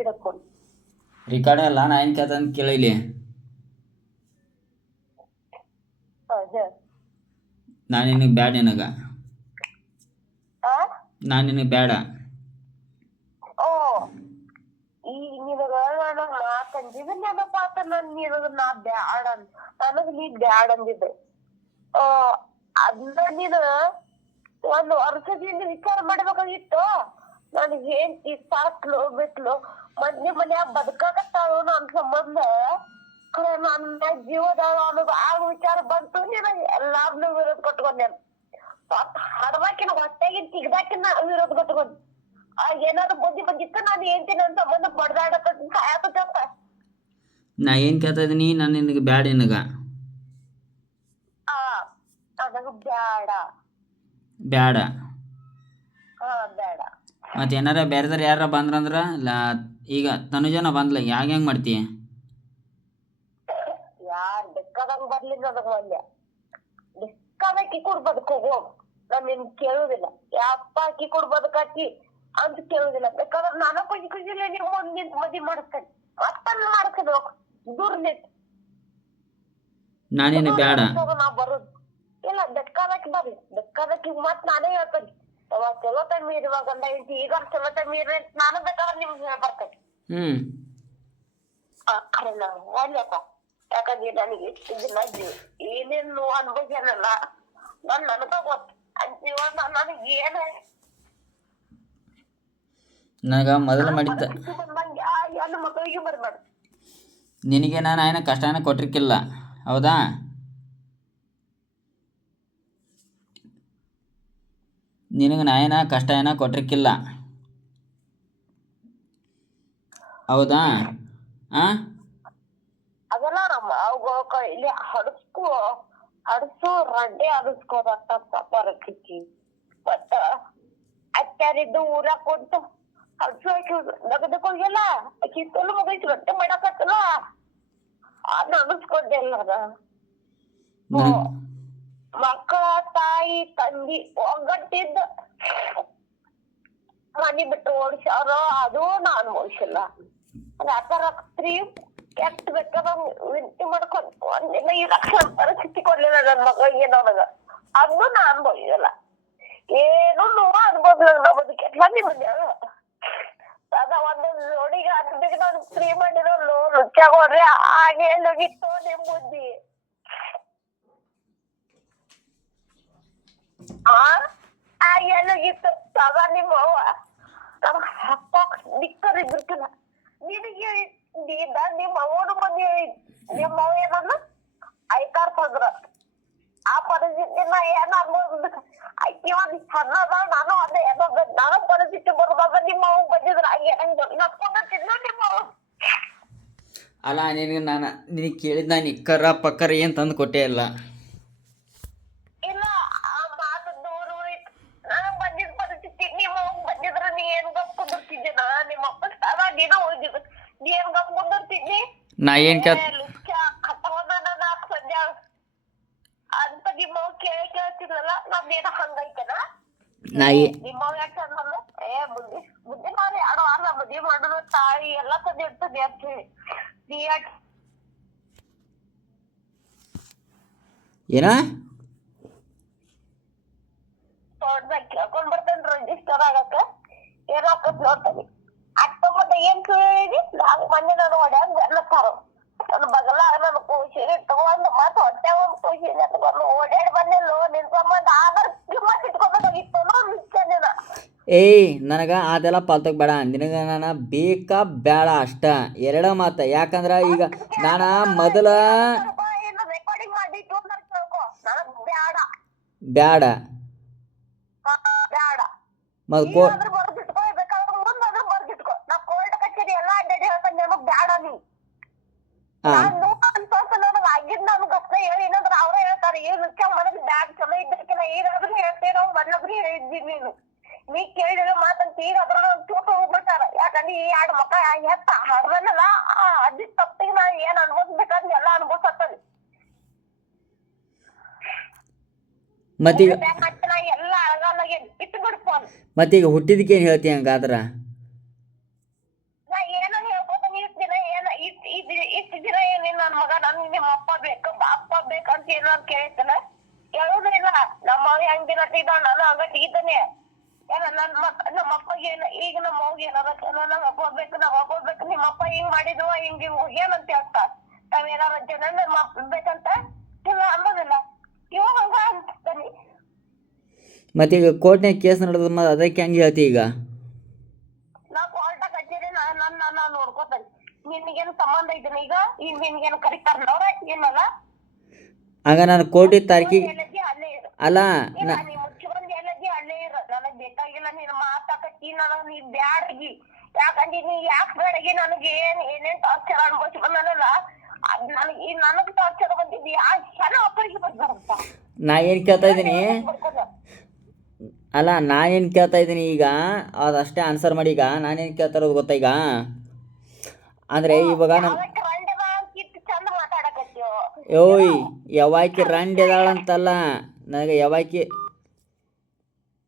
ಹಿಡ್ಕೊಂಡು ರಿಕಾರ್ಡ್ ಅಲ್ಲ ನಾ ಏನು ಕೇಳ್ತಂದು ಕೇಳಿಲಿ. ನಾನು ನಿನಗೆ ಬ್ಯಾಡ ನಿನಗ. ನಾನು ನಿನಗೆ ಬೇಡ. ಈಗ ನಿನಗ ನಾನು ಮಾತಂದಿದ್ದೆ ನೆನಪ ಆತ. ನಿನಗ ನಾ ಬ್ಯಾಡ ನನಗ್ ನೀ ಬ್ಯಾಡ ಅಂದಿದ್ದೆ. ಅದನ್ನ ನೀನು ಒಂದು ವರ್ಷದಿಂದ ವಿಚಾರ ಮಾಡ್ಬೇಕಾಗಿತ್ತು. ನನ್ ಹೆಂಡ್ತಿ ಸಾಕ್ಲು ಬಿಟ್ಲು ಮದ್ನೆ ಮನ್ಯಾಗ ಬದುಕಾಕತ್ತಾಳು ನನ್ ಸಂಬಂಧ. ನನ್ನ ಜೀವದ ಅನ್ನೋದು ಆಗ ವಿಚಾರ ಬಂತು. ನಿನಗೆ ಎಲ್ಲಾರ್ನು ವಿರೋಧ ಕೊಟ್ಕೊಂಡೇನು. ಹಡದಾಕಿನ ಹೊಟ್ಟೆಗಿನ ತಿಗ್ದಾಕಿನ ವಿರೋಧ ಕೊಟ್ಕೊಂಡ್ ಏನಾದ್ರು ಬುದ್ಧಿ ಬಂದಿತ್ತು ನಾನು ಹೆಂಡ್ತಿ ನನ್ ಸಂಬಂಧ ಬಡ್ದಾಡಕ ಸಾಯಕತ್ತ. ನಾ ಏನು ಕೇಳ್ತಾ ಇದೀನಿ, ನಾನು ನಿನಗೆ ಬ್ಯಾಡ ನಿನಗ. ನನಗ ಬ್ಯಾಡ ಬ್ಯಾಡ. ಬೇಡ. ಮತ್ತು ಏನಾರ ಬೇರೆದಾರ ಯಾರ ಬಂದ್ರಂದ್ರೆ ಈಗ ತನುಜನ ಬಂದ್ಲ ಹೆಂಗೆ ಮಾಡ್ತೀಯ? ಯಾರ್ ಬೇಕಾದಂಗ ಬರ್ಲಿ ನನಗ ಮಲ್ಯ. ಬೇಕಾದಕ್ಕಿ ಕೂಡ ಬದುಕೋಗು. ನಾನ್ ನಿನ್ ಕೇಳುದಿಲ್ಲ. ಯಪ್ಪ ಅಕ್ಕಿ ಕೂಡ ಬದುಕಾಕಿ ಅಂತ ಕೇಳುದಿಲ್ಲ. ಬೇಕಾದ್ರೆ ನಾನ ಖುಷಿ ಖುಷಿಲ್ಲ ನೀವು ನಿನ್ ಮದ್ವಿ ಮಾಡಿಸ್ತೇನೆ. ಮತ್ತನ್ನ ಮಾಡ್ತೇನೆ ದೂರ ನಿಂತ. ನಾನೇನು ಬ್ಯಾಡ. ನಾ ಬರುದು ಇಲ್ಲ. ಬೇಕಾದಕ್ಕಿ ಬರ್ಲಿ. ಬೇಕಾದಕ್ಕಿ ಮತ್ ನಾನೇ ಹೇಳ್ತೇನೆ. ಚಲೋ ಟೈಮ್ ಇರುವಾಗ ಗಂಡ ಹೆಂಡತಿ ಈಗ ಚಲೋ ಟೈಮ್ ಇರ್ರಿ ಅಂತ ನಾನು ಬೇಕಾದ್ರೆ ನಿಮ್ಗೆ ಹೇಳ್ಬರ್ತೇನೆ. ಖರೆ ನಾನು ಒಳ್ಳೆಪ್ಪ. ಯಾಕಂದ್ರೆ ನನಗೆ ಇಷ್ಟು ದಿನ ಏನೇನು ಅನ್ಭವಿಸಲ್ಲ ನನಗ ಗೊತ್ತು. ನನಗೆ ಏನ ನನಗೆ ಮೊದಲು ಮಾಡಿದ್ದ ಹೆಣ್ಣು ಮಕ್ಕಳಿಗೆ ಬರ್ಬಾರ್ದು. ನಿನಗೆ ನಾನು ಆಯ್ನ ಕಷ್ಟನ ಕೊಟ್ಟಿರ್ಕಿಲ್ಲ, ಹೌದಾ? ನಿನಗೆ ನಾಯನ ಕಷ್ಟ ಏನ ಕೊಟ್ಟಿರ್ಕಿಲ್ಲ, ಹೌದಾ? ಅದೆಲ್ಲ ನಮ್ಮ ಇಲ್ಲಿ ಹಡಸು ರಡ್ಡೆ ಹಡಸ್ಕೋದತ್ತ ಪರಿಸ್ಥಿತಿ. ಮತ್ತ ಅಚ್ಚಾರಿದ್ದು ಊರಾಗ ಕೊಟ್ಟು ಹಡ್ಸು ಹಾಕಿ ನಗದಕ್ಕೋಗಿಲ್ಲ. ಆಕಿ ತೊಲು ಮುಗಿಸಿ ರೊಟ್ಟೆ ಮಾಡಕತ್ತಲ್ಲ ಅದ್ ನಗಸ್ಕೊಂಡೆಲ್ಲ. ಮಕ್ಕಳ ತಾಯಿ ತಂದಿ ಒಗ್ಗಟ್ಟಿದ್ದ ಮನಿ ಬಿಟ್ಟು ಓಡಿಸ್ಯಾರ. ಅದು ನಾನು ಓಡಿಸಿಲ್ಲ. ಯಾಕಾರ ಸ್ತ್ರೀ ಕೆಟ್ಟ ಬೇಕಾದ ವಿಂತಿ ಮಾಡ್ಕೊಂಡ್ ಒಂದಿನ ಈ ರಕ್ಷಣ ಪರಿಸ್ಥಿತಿ ಕೊಡ್ಲಿಲ್ಲ ನನ್ ಮಗಳಿಗೆ. ನನಗ ಅದನ್ನು ನಾ ಅನ್ಭವಿಸಲ್ಲ. ಏನು ನೋವು ಅನ್ಭವಿಸ್ಲ ನಾ ಬದುಕೆಲ್ಲ ನಿಮ್ಮನ್ನ. ಅದ ಒಂದು ನೋಡಿಗೆ ಅದ್ಬಿಟ್ಟು ನಾನು ಸ್ತ್ರೀ ಮಾಡಿರೋ ರುಚಿಯಾಗೋದ್ರೆ ಹಾಗೆ ಎಲ್ಲೋಗಿತ್ತು ನಿಮ್ ಬುದ್ಧಿ. ಎಲ್ಲೋಗಿತ್ತು ಸದ ನಿಮ್ಮ ಅವ್ವ. ನಮಗ್ ಹಾಕೋಕ್ ದಿಕ್ಕರಿದ್ದಿರ್ಕಿಲ್ಲ. ನಿನಗೆ ನಿಮ್ಮ ಅವನು ಬಂದು ನಿಮ್ಮ ಅವ ಏನನ್ನ ಐತಾರ್ ತಂದ್ರ ಆ ಪರಿಸ್ಥಿತಿನ ಏನ್ ಅನ್ಬೋದು. ಅಕ್ಕಿ ಒಂದ್ ಸಣ್ಣದ ನಾನು ಅದೇ ನಾನು ಪರಿಸ್ಥಿತಿ ಬರ್ದಾಗ ನಿಮ್ಮ ಅವ್ ಬಂದಿದ್ರ ಹಂಗೆ ಹಂಗೆ ನಡ್ಕೊಂಡ್ತಿದ್ನ ನಿಮ್ಮ ಅವ. ಅಲ್ಲ ನಿನಗೆ ಕೇಳಿದ್ ನಾನು ಇಕ್ಕರ ಪಕ್ಕರ ಏನು ತಂದು ಕೊಟ್ಟೇ ಇಲ್ಲ. ಇಲ್ಲ ಆ ಮಾತು ದೂರ ನನಗ್ ಬಂದಿದ್ ಪರಿಸ್ಥಿತಿ ನಿಮ್ಮ ಅವ್ ಬಂದಿದ್ರ ನೀ ಏನ್ ಗಪ್ ಕುಂದಿರ್ತಿದ್ದೀನ. ನಿಮ್ಮ ಅಪ್ಪ ಸ್ಥಾನ ನೀನ ಹೋಗಿದ್ ನೀ ಏನ್ ಗಪ್ ಕುಂದಿರ್ತಿದ್ನಿ. ನಾ ಏನ್ ಸದ್ಯ ಅಂತ ನಿಮ್ಮವ್ ಕೇಳ್ತಿದ್ಲಲ್ಲ ನಮ್ದೇನೋ ಹಂಗೈತನ. ನಿಮ್ಮವ್ ಯಾಕೆ ಚಂದಲ್ಲ ಬುದ್ಧಿ ಮಾಡಿ ಯಾರು ಅಲ್ಲ ಮದ್ವಿ ಮಾಡೋದು ತಾಯಿ ಎಲ್ಲಾ ತಂದೆ ಇರ್ತದೆ ಅಂತ ಹೇಳಿ ನೀ ಯಾಕೆ ಏನ ತೋಟದಾಗ ಕೇಳ್ಕೊಂಡ್ ಬರ್ತೇನೆ ರಿಜಿಸ್ಟರ್ ಆಗಕ್ಕ ಏನಾಕತ್ ನೋಡ್ತೇನೆ. ಅಕ್ಟೋಬರ್ ಏನ್ ಕೇಳಿದಿ ನಾಲ್ಕು ಮಂದಿ ನಾನು ಹೊಡ್ಯಾಗ ಅನ್ನತ್ತಾರ. ನನ್ನ ಬಗಲ ನನ್ನ ಕೋಶಿನಿ ತಗೊಂಡ್ ಮತ್ ಹೊಟ್ಟೆ ಒಂದ್ ಕೋಶಿನಿ ತಗೊಂಡು ಓಡಾಡಿ ಬಂದಿಲ್ಲ ನಿನ್ ಸಂಬಂಧ ಆಧಾರ್ ಇಟ್ಕೊಂಡೋಗಿತ್ತು ನಿನ್ನ. ಏಯ್ ನನಗೆ ಅದೆಲ್ಲ ಪಾಲ್ತಕ್ ಬೇಡ. ನಿನಗೆ ನಾನು ಬೇಕಾ ಬೇಡ ಅಷ್ಟ ಎರಡ ಮಾತು. ಯಾಕಂದ್ರೆ ಈಗ ನಾನು ಮೊದಲ ರೆಕಾರ್ಡಿಂಗ್ ಮಾಡಿ ಬ್ಯಾಡ ಬ್ಯಾಡ ಬ್ಯಾಡ ಮತ್ತು ಬರ್ದಿಟ್ಕೋ. ಬೇಕಾದ್ರೆ ಮುಂದಾದ್ರೂ ಬರ್ದಿಟ್ಕೋ. ನಾ ಕೋರ್ಟ್ ಕಚೇರಿ ಎಲ್ಲಾ ಅಡ್ಡಾಡಿ ಹೇಳ್ತಾನೆ ನನಗ್ ಬ್ಯಾಡ ನೀ. ನನಗ್ ಆಗಿದ್ ನನ್ಗ ಅಷ್ಟ ಹೇಳಿ ಏನಂದ್ರ ಅವ್ರ ಹೇಳ್ತಾರೆ ಏನ್ ಮನಗ್ ಬ್ಯಾಗ್ ಚಲೋ ಇದ್ದಕ್ಕಿಲ್ಲ ಏನಾದ್ರೂ ಹೇಳ್ತೇನೋ ಮೊದ್ಲಾದ್ರೂ ಹೇಳಿದ್ದಿ ನೀನು. ನೀ ಕೇಳಿದ ಮಾತಂತ ಈಗ ಅದ್ರ ತೂಕ ಹೋಗ್ಬಿಡ್ತಾರ. ಯಾಕಂದ್ರೆ ಈ ಎರಡು ಮಕ್ಕ ಎತ್ತ ಹಡ್ದನಲ್ಲ ಅಜ್ಜಿ ತಪ್ಪಿಗೆ ನಾ ಏನ್ ಅನ್ಭವಿಸ್ಬೇಕಾದ್ರೆ ಎಲ್ಲಾ ಅನ್ಭವಿಸತ್ತದ. ಮತ್ತೀಗ ಎಲ್ಲ ಅಳಗಾಲಾಗೆ ಇಟ್ಟು ಬಿಡ್ಕೊಂಡು ಮತ್ತೀಗ ಹುಟ್ಟಿದಕ್ಕೆ ಏನು ಹೇಳ್ತೀಯ ಹಂಗಾದ್ರ? ನಾ ಏನು ಅಂತ ಏನಾದ್ರು ಕೇಳ್ತಾನ ಕೇಳುದೇ ಇಲ್ಲ. ನಮ್ಮ ಅವ್ವ ಹೆಂಗಿರತ್ತಿದ್ದ ನಾನು ಹಂಗಟ್ಟಿದ್ದಾನೆ. ಏನ ನಮ್ಮ ಅಪ್ಪಗೆ ಏನ ಈಗ ನಮ್ಮ ಅವ್ಗೆ ಏನಾರ ನಾವ್ ಒಪ್ಕೋಬೇಕು ನಿಮ್ಮ ಅಪ್ಪ ಹಿಂಗ್ ಮಾಡಿದ್ವ ಹಿಂಗ್ ಏನಂತ ಹೇಳ್ತಾ ನಾವೇನಾರ ಜನ ನಮ್ಮ ಅಪ್ಪ ಬೇಕಂತ ಇಲ್ಲ ಅನ್ನೋದಿಲ್ಲ. ಇವಾಗ ಹಂಗ ಅನ್ಸ್ತಾನೆ. ಮತ್ತೀಗ ಕೋರ್ಟ್ನಾಗ ಕೇಸ್ ನಡೆದ ಅದಕ್ಕೆ ಹೆಂಗೆ ಹೇಳ್ತಿ ಈಗ? ನಾ ಕೋರ್ಟ ಕಚೇರಿ ನಾನು ನೋಡ್ಕೋತಾನೆ. ನಿನ್ಗೇನು ಸಂಬಂಧ ಇದ್ದೀನಿ ಈಗ ನಿನ್ಗೇನು ಕರಿತಾರ ನೋಡ ಏನಲ್ಲ. ಆಗ ನಾನು ಕೋರ್ಟಿಗೆ ತಾರೀಕಿಗೆ ಅಲ್ಲೇ ಇರು. ಅಲ್ಲ ಇಲ್ಲ ನೀ ಮುಖ್ಯಮಂತ್ರಿ ಎಲ್ಲದಿ ಅಲ್ಲೇ ಇರು. ನನಗ್ ಬೇಕಾಗಿಲ್ಲ ನೀನ್ ಮಾತಾಕತ್ತಿ ನನಗ್ ನೀ ಬ್ಯಾಡಗಿ. ಯಾಕಂದ್ರೆ ನೀ ಯಾಕೆ ಬೇಡಗಿ ನನಗೆ ಏನೇನ್ ಟಾರ್ಚರ್ ಅನ್ಭವಿಸಿ ಬಂದನಲ್ಲ ನನಗ್ ಟಾರ್ಚರ್ ಬಂದಿದ್ದಿ ಆ ಕ್ಷಣ ಒಬ್ಬರಿಗೆ ಬರ್ಬಾರಪ್ಪ. ನಾ ಏನು ಕೇಳ್ತಾ ಇದ್ದೀನಿ ಅಲ್ಲ ನಾನೇನು ಕೇಳ್ತಾ ಇದ್ದೀನಿ ಈಗ ಅದಷ್ಟೇ ಆನ್ಸರ್ ಮಾಡಿ. ಈಗ ನಾನೇನು ಕೇಳ್ತಾ ಇರೋದು ಗೊತ್ತಾ ಈಗ ಅಂದರೆ ಇವಾಗ ನಮ್ಮ ಚಂದ ಮಾತಾಡಕತ್ತೀವ ಓಯ್ ಯಾವಾಕಿ ರಂಡ್ ಎದಾಳಂತಲ್ಲ ನನಗೆ ಯಾವಾಕಿ